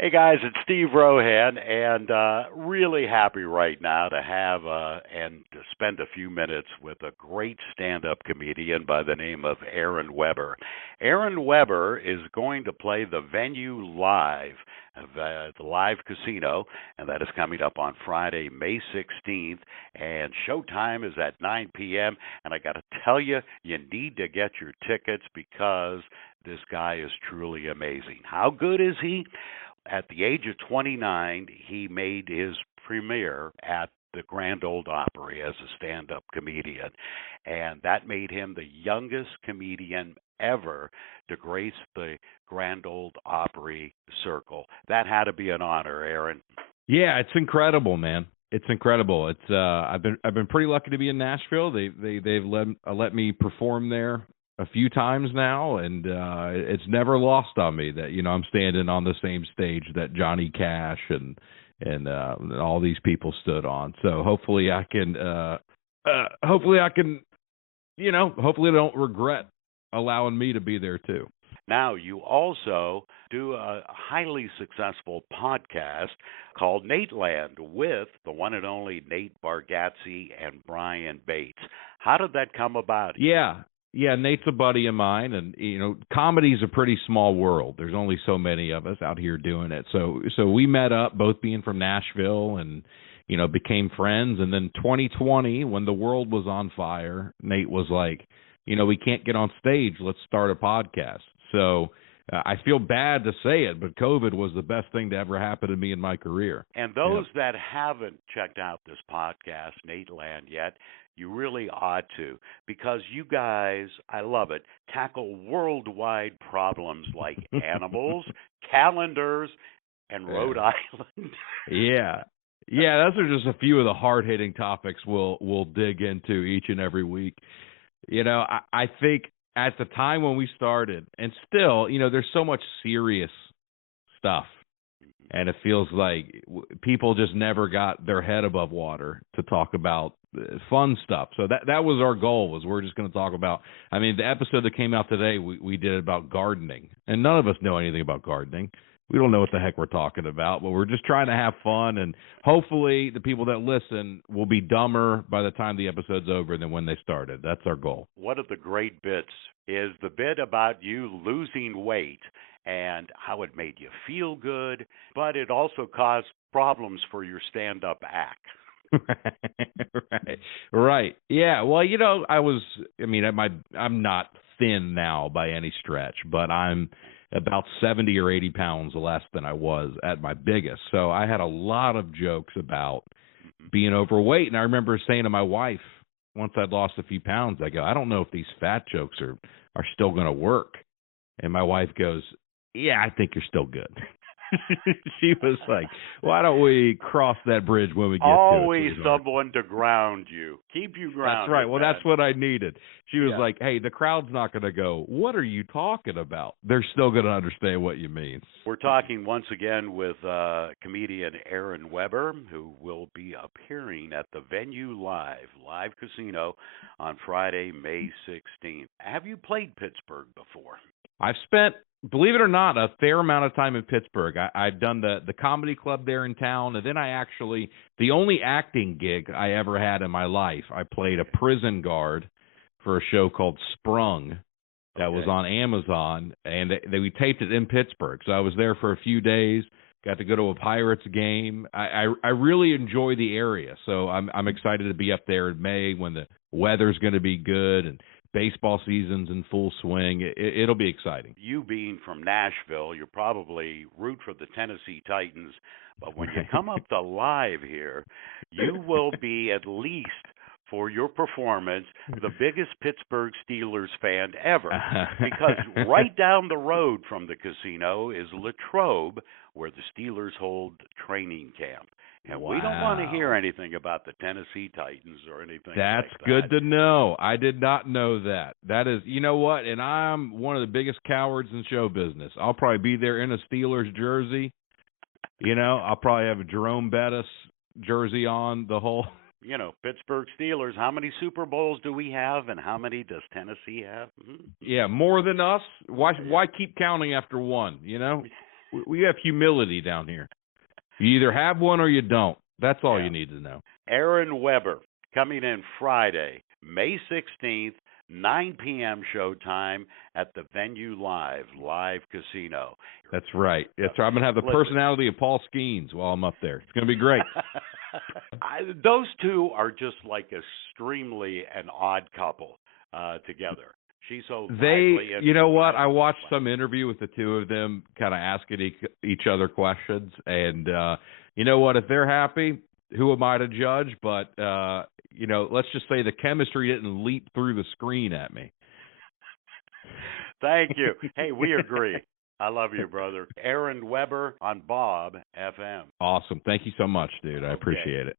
Hey guys, it's Steve Rohan, and really happy right now to have and to spend a few minutes with a great stand-up comedian by the name of Aaron Weber. Aaron Weber is going to play the venue live, the live casino, and that is coming up on Friday, May 16th. And showtime is at 9 p.m. And I got to tell you, you need to get your tickets because this guy is truly amazing. How good is he? At the age of 29, he made his premiere at the Grand Ole Opry as a stand up comedian. And that made him the youngest comedian ever to grace the Grand Ole Opry circle. That had to be an honor, Aaron. Yeah, it's incredible, man. It's incredible. It's I've been pretty lucky to be in Nashville. They've let me perform there a few times now, and it's never lost on me that I'm standing on the same stage that Johnny Cash and all these people stood on. So hopefully I can hopefully I don't regret allowing me to be there too. Now, you also do a highly successful podcast called Nate Land with the one and only Nate Bargatze and Brian Bates. How did that come about? Yeah, Nate's a buddy of mine, and comedy's a pretty small world. There's only so many of us out here doing it. So we met up, both being from Nashville, and became friends. And then 2020, when the world was on fire, Nate was like, we can't get on stage. Let's start a podcast. So I feel bad to say it, but COVID was the best thing to ever happen to me in my career. And those that haven't checked out this podcast, Nate Land, yet, you really ought to, because you guys, I love it, tackle worldwide problems like animals, calendars, and Rhode Island. Yeah, those are just a few of the hard-hitting topics we'll dig into each and every week. I think at the time when we started, and still, there's so much serious stuff, and it feels like people just never got their head above water to talk about fun stuff. So that was our goal, was we're just going to talk about, the episode that came out today, we did about gardening, and none of us know anything about gardening. We don't know what the heck we're talking about, but we're just trying to have fun, and hopefully the people that listen will be dumber by the time the episode's over than when they started. That's our goal. One of the great bits is the bit about you losing weight and how it made you feel good, but it also caused problems for your stand-up act. Right. Yeah. Well, I'm not thin now by any stretch, but I'm about 70 or 80 pounds less than I was at my biggest. So I had a lot of jokes about being overweight. And I remember saying to my wife, once I'd lost a few pounds, I go, I don't know if these fat jokes are still going to work. And my wife goes, yeah, I think you're still good. She was like, why don't we cross that bridge when we get Always to it? Someone to ground you. Keep you grounded. That's right. Well, that's what I needed. She was Yeah. like, hey, the crowd's not going to go, what are you talking about? They're still going to understand what you mean. We're talking once again with comedian Aaron Weber, who will be appearing at the Venue Live Casino on Friday, May 16th. Have you played Pittsburgh before? I've spent, believe it or not, a fair amount of time in Pittsburgh. I've done the comedy club there in town, and then the only acting gig I ever had in my life, I played a prison guard for a show called Sprung that was on Amazon, and we taped it in Pittsburgh. So I was there for a few days, got to go to a Pirates game. I really enjoy the area, so I'm excited to be up there in May when the weather's going to be good and baseball season's in full swing. It'll be exciting. You being from Nashville, you probably root for the Tennessee Titans, but when you come up to live here, you will be, at least for your performance, the biggest Pittsburgh Steelers fan ever. Because right down the road from the casino is Latrobe, where the Steelers hold training camp. And we don't want to hear anything about the Tennessee Titans or anything That's like that. good to know. I did not know that. That is, you know what? And I'm one of the biggest cowards in show business. I'll probably be there in a Steelers jersey. I'll probably have a Jerome Bettis jersey on the whole. Pittsburgh Steelers, how many Super Bowls do we have, and how many does Tennessee have? Yeah, more than us. Why keep counting after one, we have humility down here. You either have one or you don't. That's all you need to know. Aaron Weber coming in Friday, May 16th, 9 p.m. showtime at the Venue Live Casino. That's right. That's right. I'm going to have the personality of Paul Skeens while I'm up there. It's going to be great. Those two are just like extremely an odd couple together. She's so lively. You know what? I watched some interview with the two of them kind of asking each other questions. And you know what? If they're happy, who am I to judge? But, you know, let's just say the chemistry didn't leap through the screen at me. Thank you. Hey, we agree. I love you, brother. Aaron Weber on Bob FM. Awesome. Thank you so much, dude. I appreciate it.